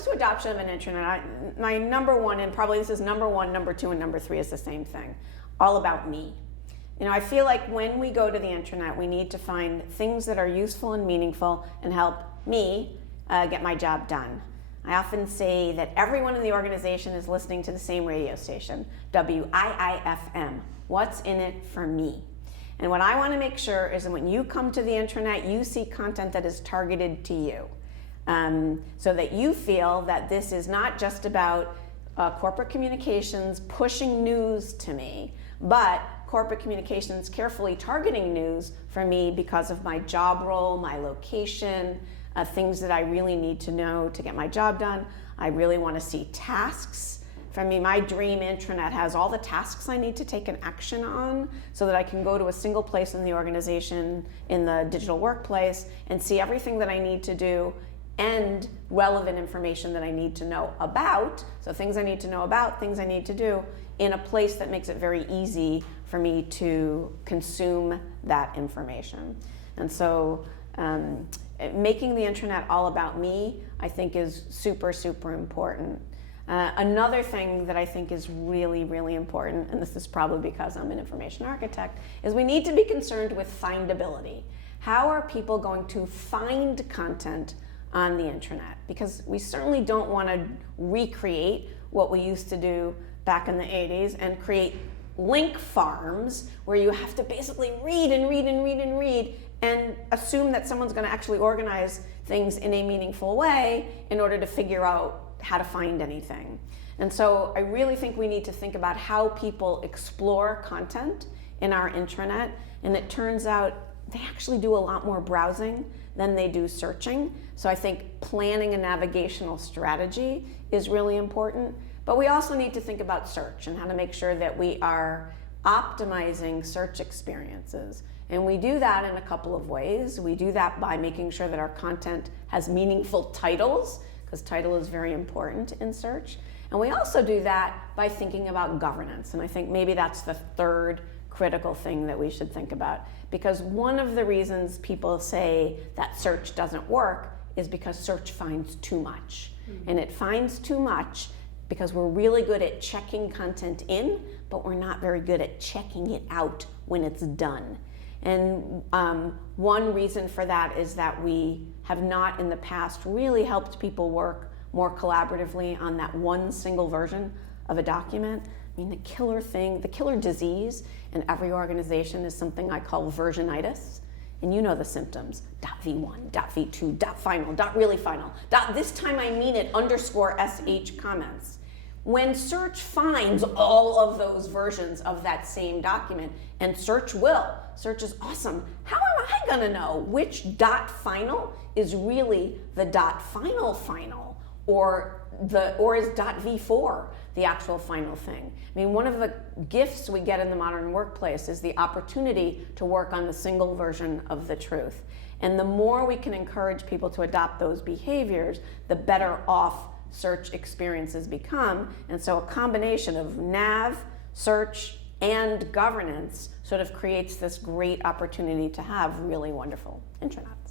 comes to adoption of an intranet, my number one, and probably this is number one, number two, and number three is the same thing, all about me. You know, I feel like when we go to the intranet, we need to find things that are useful and meaningful and help me get my job done. I often say that everyone in the organization is listening to the same radio station, WIIFM. What's in it for me? And what I want to make sure is that when you come to the intranet, you see content that is targeted to you. So that you feel that this is not just about corporate communications pushing news to me, but corporate communications carefully targeting news for me because of my job role, my location, things that I really need to know to get my job done. I really want to see tasks. For me, my dream intranet has all the tasks I need to take an action on so that I can go to a single place in the organization, in the digital workplace, and see everything that I need to do and relevant information that I need to know about. So things I need to know about, things I need to do, in a place that makes it very easy for me to consume that information. And so making the intranet all about me, I think, is super, super important. Another thing that I think is really, really important, and this is probably because I'm an information architect, is we need to be concerned with findability. How are people going to find content on the intranet? Because we certainly don't want to recreate what we used to do back in the 80s and create link farms where you have to basically read and read and read and read and assume that someone's going to actually organize things in a meaningful way in order to figure out how to find anything. And so I really think we need to think about how people explore content in our intranet, and it turns out they actually do a lot more browsing than they do searching. So I think planning a navigational strategy is really important. But we also need to think about search and how to make sure that we are optimizing search experiences. And we do that in a couple of ways. We do that by making sure that our content has meaningful titles, because title is very important in search. And we also do that by thinking about governance. And I think maybe that's the third critical thing that we should think about. Because one of the reasons people say that search doesn't work is because search finds too much. And it finds too much because we're really good at checking content in, but we're not very good at checking it out when it's done. And one reason for that is that we have not in the past really helped people work more collaboratively on that one single version of a document. I mean, the killer disease in every organization is something I call versionitis. And you know the symptoms: .v1, .v2, .final, .really final, this time I mean it, _sh comments. When search finds all of those versions of that same document, and search is awesome, how am I gonna know which .final is really the .final, or is .v4 the actual final thing? I mean, one of the gifts we get in the modern workplace is the opportunity to work on the single version of the truth. And the more we can encourage people to adopt those behaviors, the better off search experiences become. And so a combination of nav, search, and governance sort of creates this great opportunity to have really wonderful intranets.